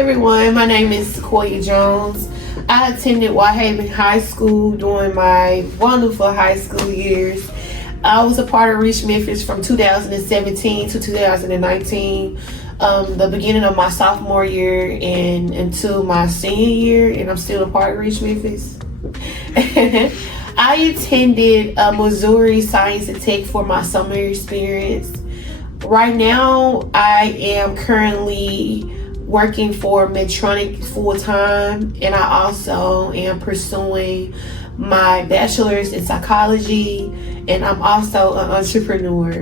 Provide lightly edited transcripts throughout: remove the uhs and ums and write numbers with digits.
everyone, my name is Sequoia Jones. I attended Whitehaven High School during my wonderful high school years. I was a part of REACH Memphis from 2017 to 2019, the beginning of my sophomore year and until my senior year, and I'm still a part of REACH Memphis. I attended Missouri Science and Tech for my summer experience. Right now, I am currently working for Medtronic full-time, and I also am pursuing my bachelor's in psychology, and I'm also an entrepreneur.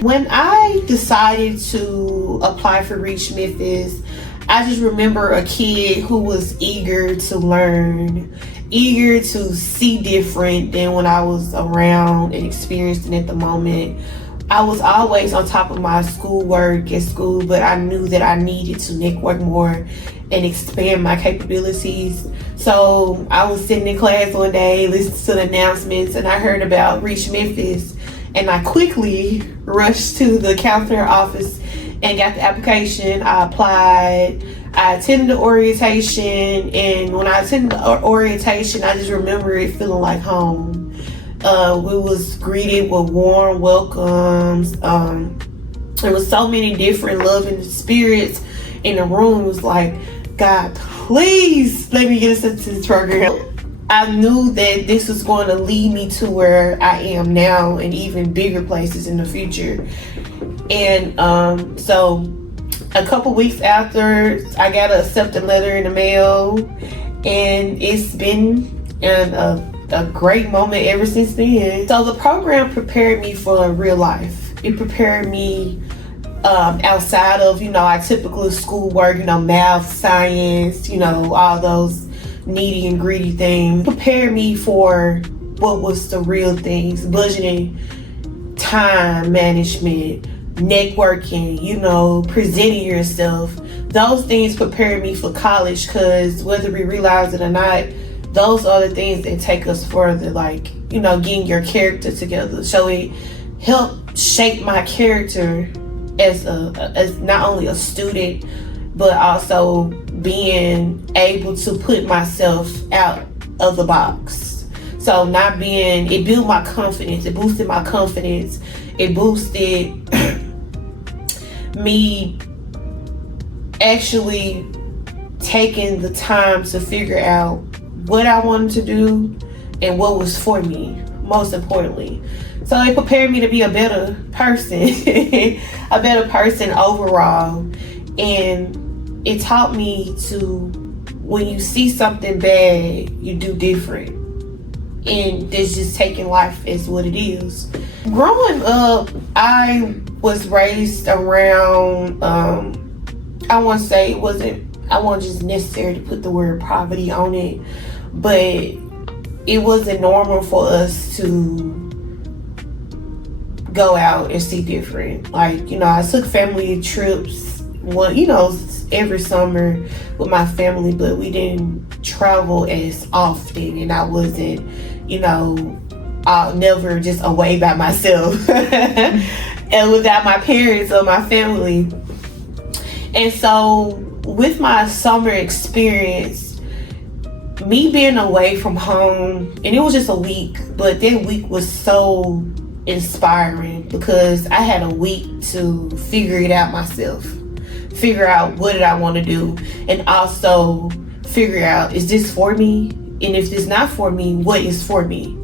When I decided to apply for REACH Memphis, I just remember a kid who was eager to learn, eager to see different than when I was around and experiencing at the moment. I was always on top of my schoolwork at school, but I knew that I needed to network more and expand my capabilities. So I was sitting in class one day, listening to the announcements, and I heard about REACH Memphis, and I quickly rushed to the counselor office and got the application. I applied. I attended the orientation, and when I attended the orientation, I just remember it feeling like home. We was greeted with warm welcomes. There was so many different loving spirits in the room. It was like, God, please let me get into this program. I knew that this was going to lead me to where I am now and even bigger places in the future. And so a couple weeks after, I got an acceptance letter in the mail, and it's been a great moment ever since then. So the program prepared me for real life. It prepared me outside of, our typical schoolwork, math, science, all those needy and greedy things. It prepared me for what was the real things: budgeting, time management, networking, presenting yourself. Those things prepared me for college, because whether we realize it or not, those are the things that take us further, getting your character together. So it helped shape my character as not only a student, but also being able to put myself out of the box. So it built my confidence, it boosted my confidence, it boosted me actually taking the time to figure out what I wanted to do and what was for me, most importantly. So it prepared me to be a better person, a better person overall. And it taught me to, when you see something bad, you do different. And that's just taking life as what it is. Growing up, I was raised around, I won't just necessarily put the word poverty on it, but it wasn't normal for us to go out and see different. I took family trips, every summer with my family, but we didn't travel as often, and I wasn't, I'll never just away by myself and without my parents or my family. And so with my summer experience, me being away from home, and it was just a week, but that week was so inspiring because I had a week to figure it out myself, figure out what did I want to do, and also figure out, is this for me? And if it's not for me, what is for me?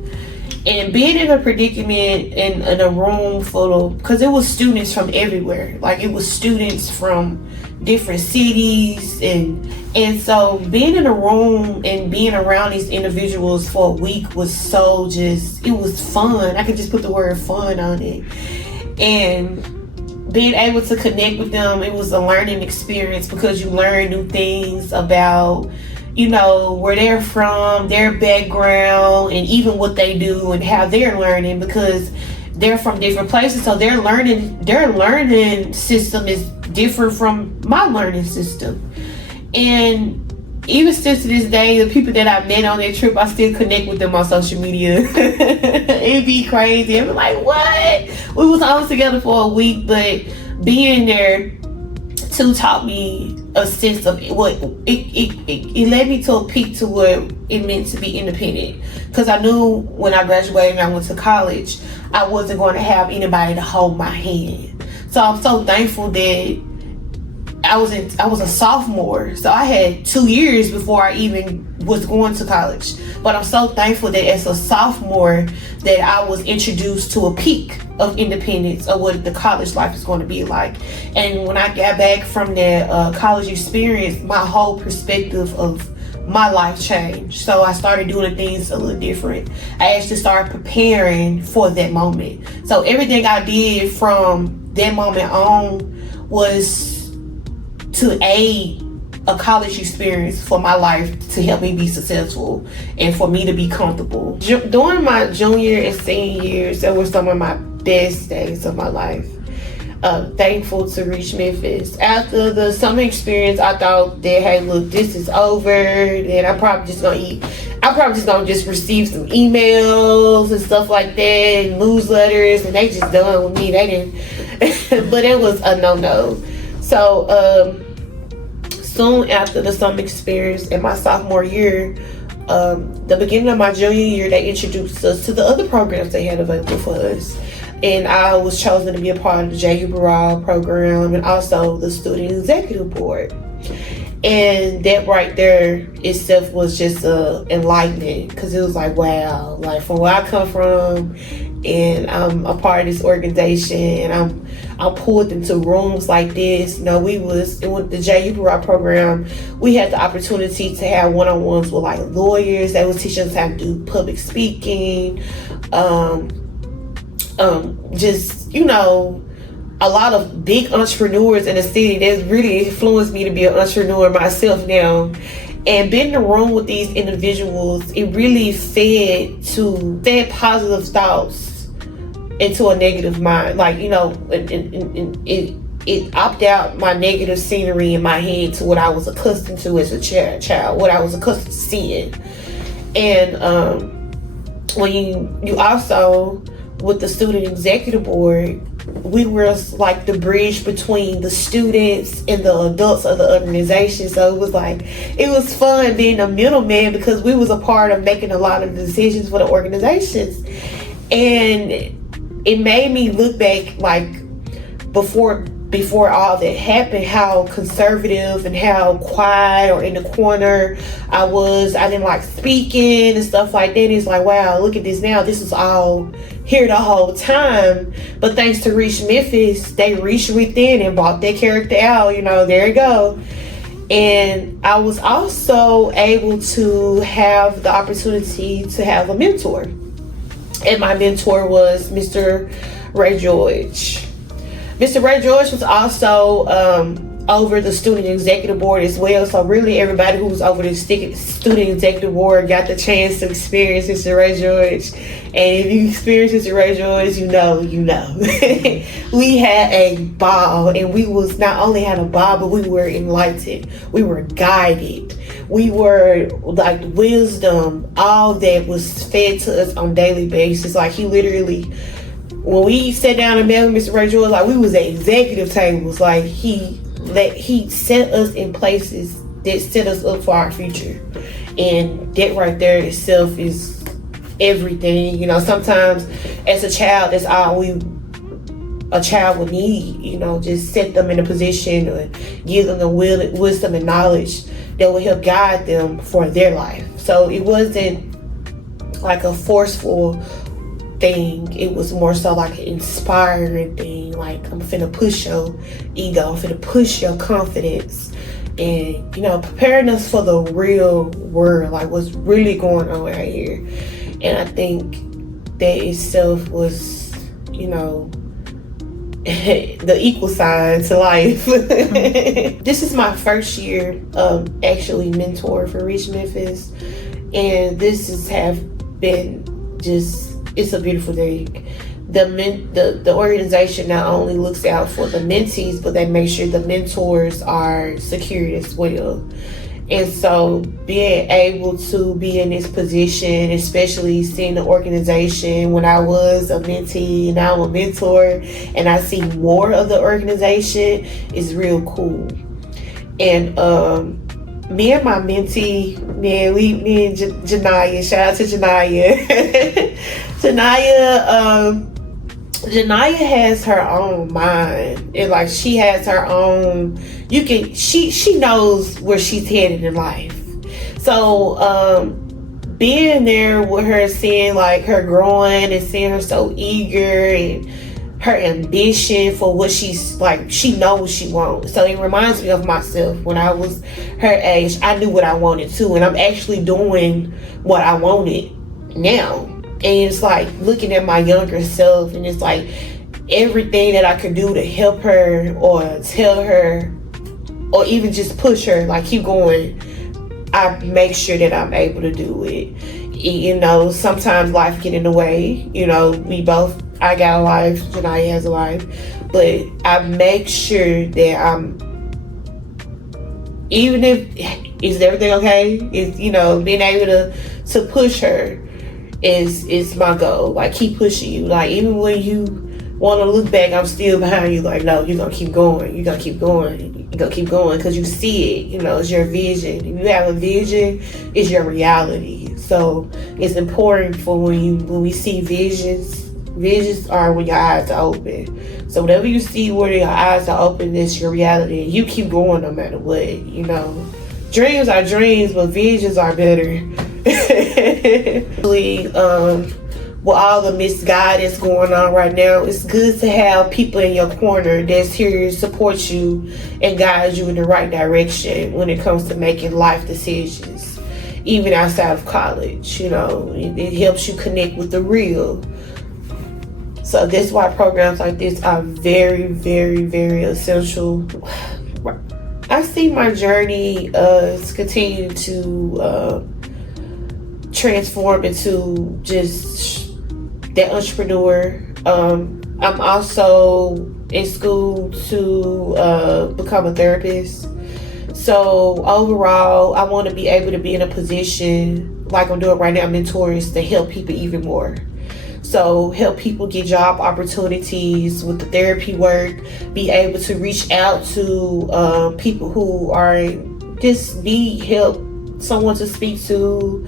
And being in a predicament in a room full of, because it was students from everywhere, it was students from different cities, and so being in a room and being around these individuals for a week was it was fun. I could just put the word fun on it. And being able to connect with them, it was a learning experience, because you learn new things about where they're from, their background, and even what they do and how they're learning, because they're from different places. So their learning system is different from my learning system. And even still to this day, the people that I met on that trip, I still connect with them on social media. It'd be crazy. I'd be like, what? We was all together for a week, but being there too taught me a sense of what it led me to a peak to what it meant to be independent, because I knew when I graduated and I went to college, I wasn't going to have anybody to hold my hand. So I'm so thankful that I was a sophomore, so I had 2 years before I even was going to college. But I'm so thankful that as a sophomore that I was introduced to a peak of independence of what the college life is going to be like. And when I got back from that college experience, my whole perspective of my life changed. So I started doing things a little different. I actually started preparing for that moment. So everything I did from that moment on was to aid a college experience for my life to help me be successful and for me to be comfortable. During my junior and senior years, that were some of my best days of my life. Thankful to REACH Memphis. After the summer experience, I thought that, hey, look, this is over. Then I'm probably just gonna receive some emails and stuff like that, and newsletters, and they just done with me. They didn't, but it was a no-no. So soon after the summer experience in my sophomore year, the beginning of my junior year, they introduced us to the other programs they had available for us. And I was chosen to be a part of the Jay Uiberall program and also the student executive board. And that right there itself was just enlightening, because it was like, wow, like from where I come from, and I'm a part of this organization, and I'm pulled into rooms like this. You know, with the Jay Uiberall program, we had the opportunity to have one-on-ones with like lawyers. They would teach us how to do public speaking, just, you know, a lot of big entrepreneurs in the city that's really influenced me to be an entrepreneur myself now. And being in the room with these individuals, it really fed positive thoughts into a negative mind. Like, you know, it opted out my negative scenery in my head to what I was accustomed to as a child, what I was accustomed to seeing. And when you also, with the student executive board, we were like the bridge between the students and the adults of the organization. So it was fun being a middleman, because we was a part of making a lot of decisions for the organizations. And it made me look back, like before all that happened, how conservative and how quiet or in the corner I was. I didn't like speaking and stuff like that. It's like, wow, look at this now. This was all here the whole time. But thanks to REACH Memphis, they reached within and brought their character out. You know, there you go. And I was also able to have the opportunity to have a mentor. And my mentor was Mr. Ray George. Mr. Ray George was also over the student executive board as well. So really everybody who was over the student executive board got the chance to experience Mr. Ray George. And if you experience Mr. Ray George, you know. We had a ball, and we was not only had a ball, but we were enlightened. We were guided. We were like wisdom. All that was fed to us on a daily basis. Like he literally, when we sat down and met with Mr. Ray George, like we was at executive tables. Like he set us in places that set us up for our future. And that right there itself is everything. You know, sometimes as a child, that's all a child would need. You know, just set them in a position or give them the wisdom and knowledge that will help guide them for their life. So it wasn't like a forceful thing. It was more so like an inspiring thing. Like, I'm finna push your ego, I'm finna push your confidence, and, you know, preparing us for the real world, like what's really going on out here. And I think that itself was, you know, the equal sign to life. This is my first year actually mentor for REACH Memphis, and this have been just, it's a beautiful thing. The organization not only looks out for the mentees, but they make sure the mentors are secured as well. And so being able to be in this position, especially seeing the organization when I was a mentee and now I'm a mentor, and I see more of the organization, is real cool. And me and my mentee, man, me and Janaya, shout out to Janaya. Janaya has her own mind, and like she has her own. She knows where she's headed in life. So being there with her, seeing like her growing and seeing her so eager and her ambition for what she's like, she knows what she wants. So it reminds me of myself when I was her age. I knew what I wanted too, and I'm actually doing what I wanted now. And it's like looking at my younger self, and it's like everything that I could do to help her or tell her or even just push her, like keep going, I make sure that I'm able to do it. You know, sometimes life get in the way. You know, I got a life, Janaya has a life, but I make sure that I'm, even if, is everything okay? Is, you know, being able to push her is my goal. Like, keep pushing you. Like, even when you want to look back, I'm still behind you. Like, no, you're going to keep going. You're going to keep going. You're going to keep going because you see it. You know, it's your vision. If you have a vision, it's your reality. So it's important for when we see visions are when your eyes are open. So whatever you see where your eyes are open, it's your reality. You keep going no matter what, you know. Dreams are dreams, but visions are better. With all the misguidance going on right now, it's good to have people in your corner that's here to support you and guide you in the right direction when it comes to making life decisions, even outside of college. You know, it helps you connect with the real. So that's why programs like this are very, very, very essential. I see my journey continue to transform into just that entrepreneur. I'm also in school to become a therapist. So overall, I want to be able to be in a position like I'm doing right now, mentors, to help people even more. So help people get job opportunities with the therapy work, be able to reach out to people who are just need help, someone to speak to,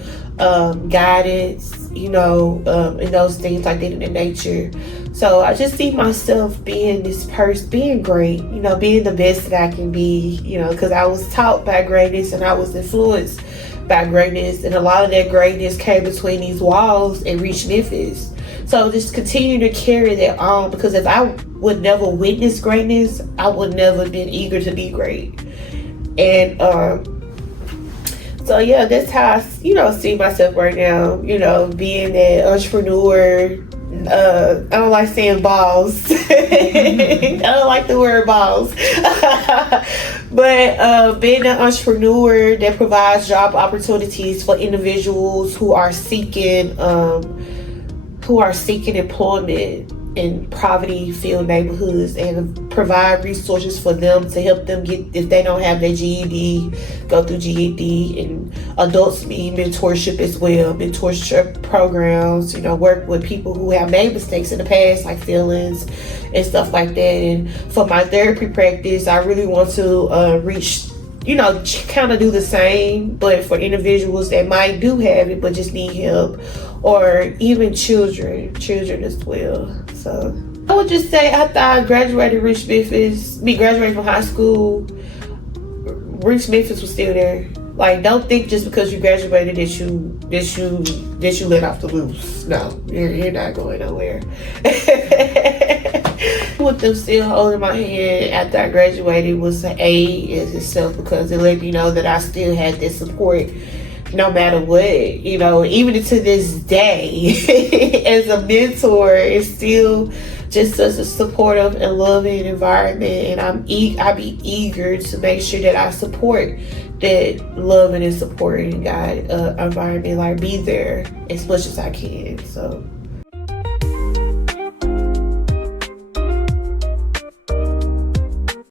guidance, you know, and those things like that in the nature. So I just see myself being this person, being great, you know, being the best that I can be, you know, because I was taught by greatness and I was influenced by greatness, and a lot of that greatness came between these walls and REACH Memphis. So just continue to carry that on, because if I would never witness greatness, I would never been eager to be great. And so yeah, that's how I, you know, see myself right now, you know, being that entrepreneur. I don't like saying boss. I don't like the word boss. But being an entrepreneur that provides job opportunities for individuals who are seeking employment in poverty-filled neighborhoods, and provide resources for them to help them get, if they don't have their GED, go through GED. And adults need mentorship as well, mentorship programs, you know, work with people who have made mistakes in the past, like feelings and stuff like that. And for my therapy practice, I really want to reach, you know, kind of do the same, but for individuals that might do have it but just need help, or even children as well. So I would just say, after I graduated REACH Memphis, graduated from high school, REACH Memphis was still there. Like, don't think just because you graduated that you let off the loose. No, you're not going nowhere. With them still holding my hand after I graduated was an aid in itself, because it let me know that I still had this support no matter what, you know. Even to this day, as a mentor, it's still just such a supportive and loving environment, and I be eager to make sure that I support that loving and supporting God environment, like be there as much as I can. So